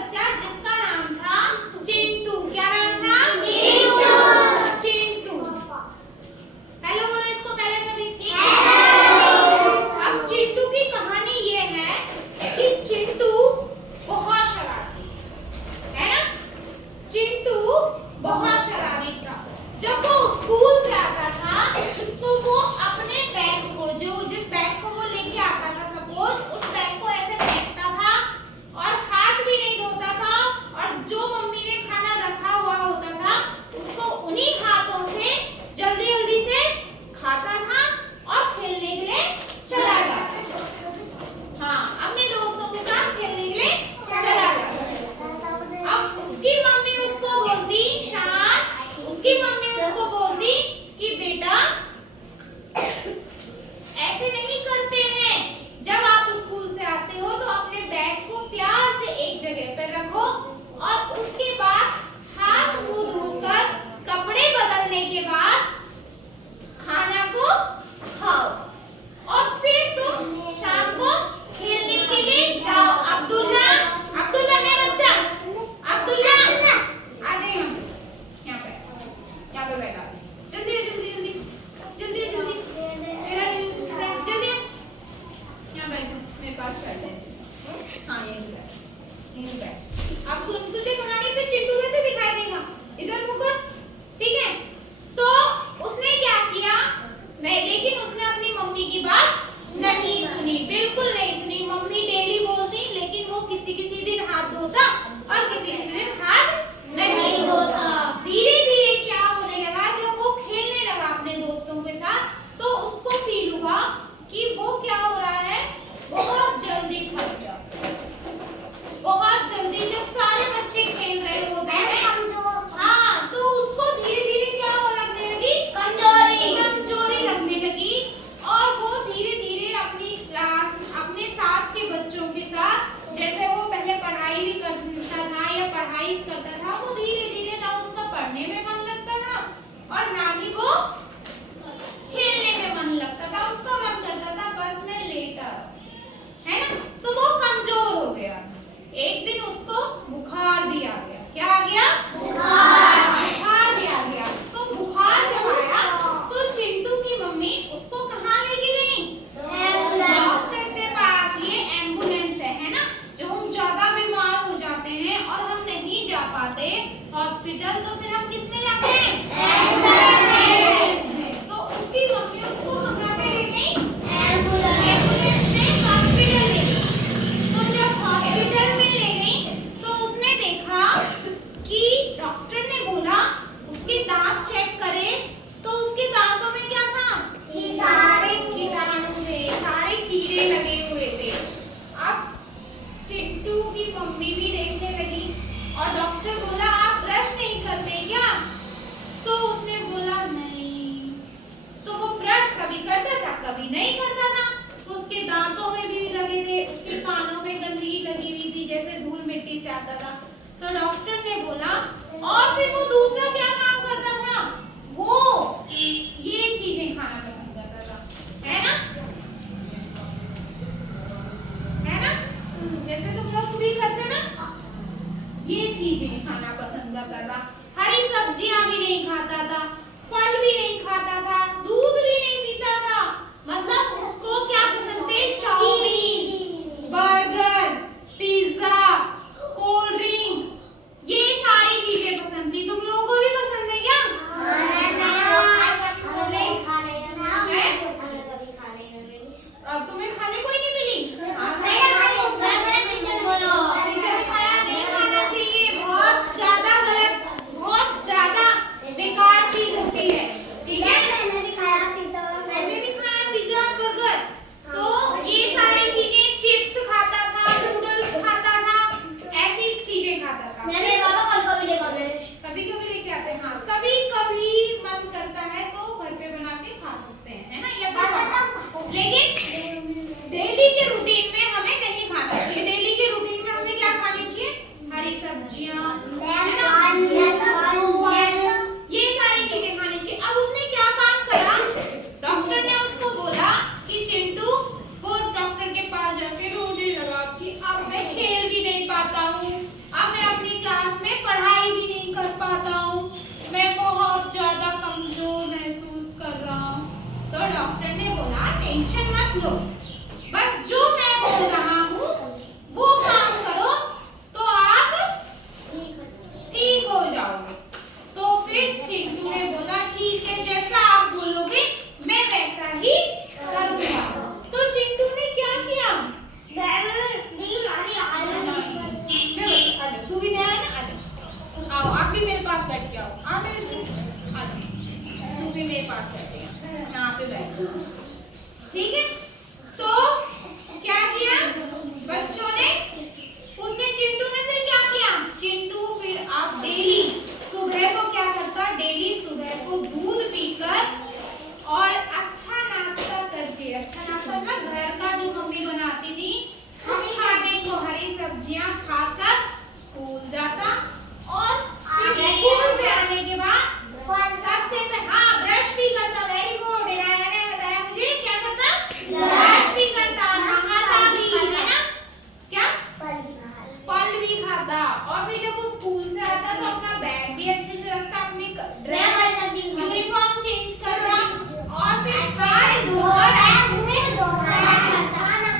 बच्चा जिसका नाम था चिंटू। क्या नाम था? चिंटू। हेलो बोलो इसको पहले सभी। अब चिंटू की कहानी ये है कि चिंटू बहुत शरारती है ना। चिंटू बहुत शरारती था। जब वो स्कूल से आता था तो वो अपने बैग को जिस बैग को वो लेके आता था, सपोज उस बैग को ऐसे फेंकता था और हाथ भी नहीं धोता था, और जो मम्मी ने खाना रखा हुआ होता था उसको उन्हीं हाथों से जल्दी जल्दी से खाता था और खेलने के लिए चला जाता था। हाँ, अपने दोस्तों के साथ खेलने के लिए चला जाता था। अब उसकी मम्मी उसको बोलती, शान उसकी मम्मी उसको बोलती कि बेटा ऐसे नहीं करते हैं। जब आप स्कूल से आते हो तो अपने बैग को प्यार से एक जगह पर रखो और उसके बाद हाथ मुंह धोकर कपड़े बदलने के बाद खाना को खाओ और फिर तुम शाम को खेलने के लिए जाओ। अब्दुल्ला, अब्दुल्ला मेरा बच्चा, अब्दुल्ला आ जाइए यहाँ पे बैठा। जल्दी जल्दी जल्दी जल्दी जल्दी मेरा न्यू स्टूडेंट जल्दी यहाँ बैठ, मेरे पास बैठ। हाँ यहीं बैठ। अब सुन, तुझे कहानी फिर चिंटू कैसे दिखाई देगा? इधर मुँह कर, ठीक है? तो उसने क्या किया? नहीं, लेकिन उसने अपनी मम्मी की बात नहीं सुनी, बिल्कुल नहीं सुनी। मम्मी डेली बोलती, लेकिन वो किसी किसी दिन हाथ धोता और किसी किसी दिन हाथ नहीं धोता। धीरे धीरे क्या होने लगा, जब वो खेलने लगा अपने दोस्तों के साथ तो उसको फील हुआ कि वो क्या हो रहा है, बहुत जल्दी थक जाता है। बहुत जल्दी जब सारे बच्चे खेल रहे होते हैं, हाँ, तो उसको धीरे धीरे क्या हो लगने लगी, कमजोरी लगने लगी। और वो धीरे धीरे अपनी क्लास, अपने साथ के बच्चों के साथ, जैसे वो पहले पढ़ाई भी करता था या पढ़ाई करता था, वो धीरे धीरे ना उसका पढ़ने में मन लगता था और ना ही वो खेलने में मन लगता था। उसका मन करता था बस मैं लेटा रहूं, है ना। तो वो कमजोर हो गया। एक दिन उसको बुखार भी आ गया। क्या आ गया? बुखार भी आ गया। तो बुखार जब आया तो चिंटू की मम्मी उसको कहाँ लेके गई? डॉक्टर के पास। ये एम्बुलेंस है ना। जो हम ज्यादा बीमार हो जाते हैं और हम नहीं जा पाते हॉस्पिटल, तो फिर हम किस में जाते हैं? एम्बुलेंस में। तो उसकी मम्मी उसको कहाँ पे ले गई? एम्बुलेंस में हॉस्पिटल ले गई। तो जब हॉस्पिटल में ले गई तो उसने देखा कि डॉक्टर ने बोला उसके दांत चेक करे, तो उसके दांतों में क्या था? सारे कीटाणु थे, सारे कीड़े लगे हुए थे। अब चिंटू की मम्मी भी देखने लगी और डॉक्टर बोला आप ब्रश नहीं करते क्या? तो उसने बोला नहीं। तो वो ब्रश कभी करता था, कभी नहीं करता था। तो उसके दांतों में भी लगे थे, उसके कानों में गंदगी लगी हुई थी, जैसे धूल मिट्टी से आता था। तो डॉक्टर ने बोला, और फिर वो दूसरा क्या काम करता था? वो ये चीजें खाना पसंद करता था, है ना? है ना? जैसे तुम लोग भी करते ना, ये चीजें खाना पसंद करता था। हरी सब्जियां भी नहीं खाता था, फल भी नहीं खाता था, दूध भी नहीं पीता था। मतलब उसको क्या पसंद थे? Chow mein, burger, pizza, cold drink, ये सारी चीजें पसंद थी। तुम लोगों को भी पसंद टेंशन मत लो, बस जो मैं बोल रहा हूँ वो काम करो तो आप ठीक हो जाओगे। तो फिर चिंटू ने बोला ठीक है, जैसा आप बोलोगे मैं वैसा ही करूँगा। तो चिंटू ने क्या किया? आजा, तू भी नया है ना, आजा, आओ आप भी मेरे पास बैठ के आओ। हाँ मेरे बच्चे आजा, तू भी मेरे पास बैठेगा, यहाँ पे बैठो, ठीक है। तो क्या किया बच्चों ने, उसने चिंटू ने फिर क्या किया? चिंटू फिर आप डेली सुबह को क्या करता? डेली सुबह को दूध पीकर और अच्छा नाश्ता करके, अच्छा नाश्ता ना घर का जो मम्मी बनाती थी उस खाने को, हरी सब्जियां खाकर स्कूल जाता। और फिर स्कूल से आने के बाद सबसे हाँ ब्रश भी करता। वेरी गुड, इनाया ने बताया मुझे, क्या करता? ब्रश भी करता, नहाता भी, है ना? क्या? फल भी खाता। और फिर जब वो स्कूल से आता तो अपना बैग भी अच्छे से रखता, अपनी ड्रेस यूनिफॉर्म चेंज करता और फिर हाथ धोकर अच्छे से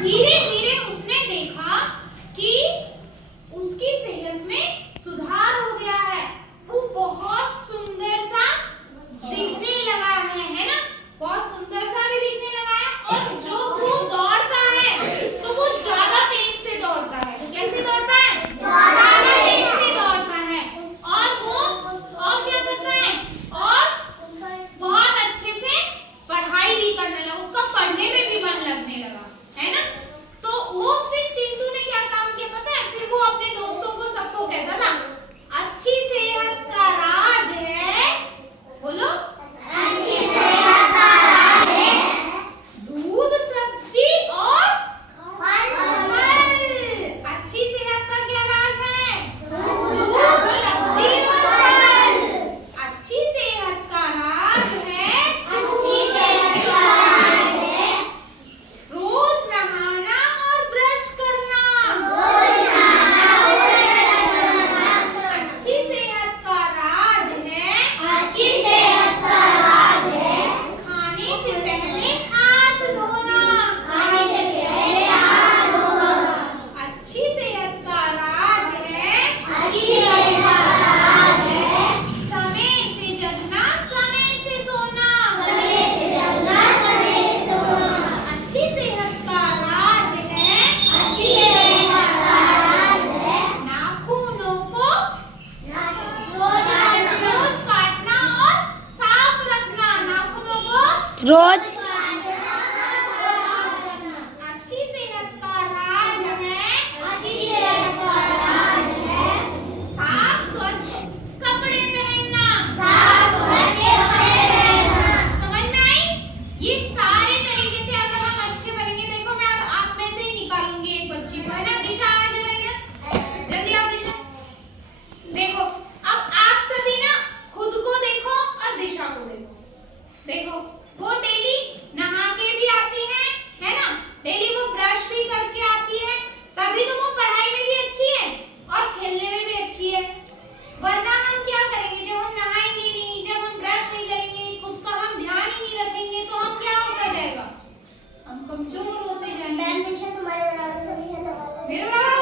धीरे धीरे उसने देखा कि उसकी सेहत में सुधार हो गया है। वो बहुत सुंदर सा दिखने लगा है ना? बहुत सुंदर सा भी दिखने लगा है। और जो वो दौड़ता है तो वो ज्यादा तेज से दौड़ता है। कैसे दौड़ता है? ज्यादा तेज से दौड़ता है। और वो और क्या करता है? और बहुत अच्छे से पढ़ाई भी करने लगा, उसका पढ़ने में भी मन लगने लगा, है ना? तो वो फिर चिंटू ने क्या काम किया पता है? फिर वो अपने दोस्तों को सबको कहता था अच्छी सेहत का राज है, बोलो, अच्छी सेहत का राज है दूध, सब्जी और फल। अच्छी सेहत का क्या राज है? दूध, सब्जी और फल। अच्छी सेहत का राज है, अच्छी सेहत का राज है रोज नहाना और ब्रश करना। रोज नहाना और ब्रश करना। अच्छी सेहत का राज है, अच्छी सेहत का राज है खाने से पहले हाथ धोना। खाने से पहले हाथ धोना। अच्छी सेहत का राज है, अच्छी सेहत का राज है समय से जगना, समय से सोना। समय से जगना, समय से सोना। अच्छी सेहत का राज है, अच्छी सेहत का राज है नाखूनों को रोज काटना और साफ रखना। नाखूनों को रोज अच्छी सेहत का राज है, अच्छी सेहत का राज है साफ स्वच्छ कपड़े पहनना। साफ स्वच्छ कपड़े पहनना। समझ में आई? ये सारे तरीके से अगर हम अच्छे बनेंगे, देखो मैं अब आप में से ही निकालूंगी एक बच्ची को, है ना? दिशा आ जाना इधर, जल्दी आओ दिशा। देखो अब आप सभी ना खुद को देखो और दिशा को देखो। देखो वो डेली नहा के भी आती है ना? डेली वो ब्रश भी करके आती है, तभी तो वो पढ़ाई में भी अच्छी है और खेलने में भी अच्छी है। वरना हम क्या करेंगे? जब हम नहाएंगे नहीं, जब हम ब्रश नहीं करेंगे, खुद का हम ध्यान ही नहीं रखेंगे तो हम क्या होता जाएगा? हम कमजोर होते जाएंगे। मेरे बराबर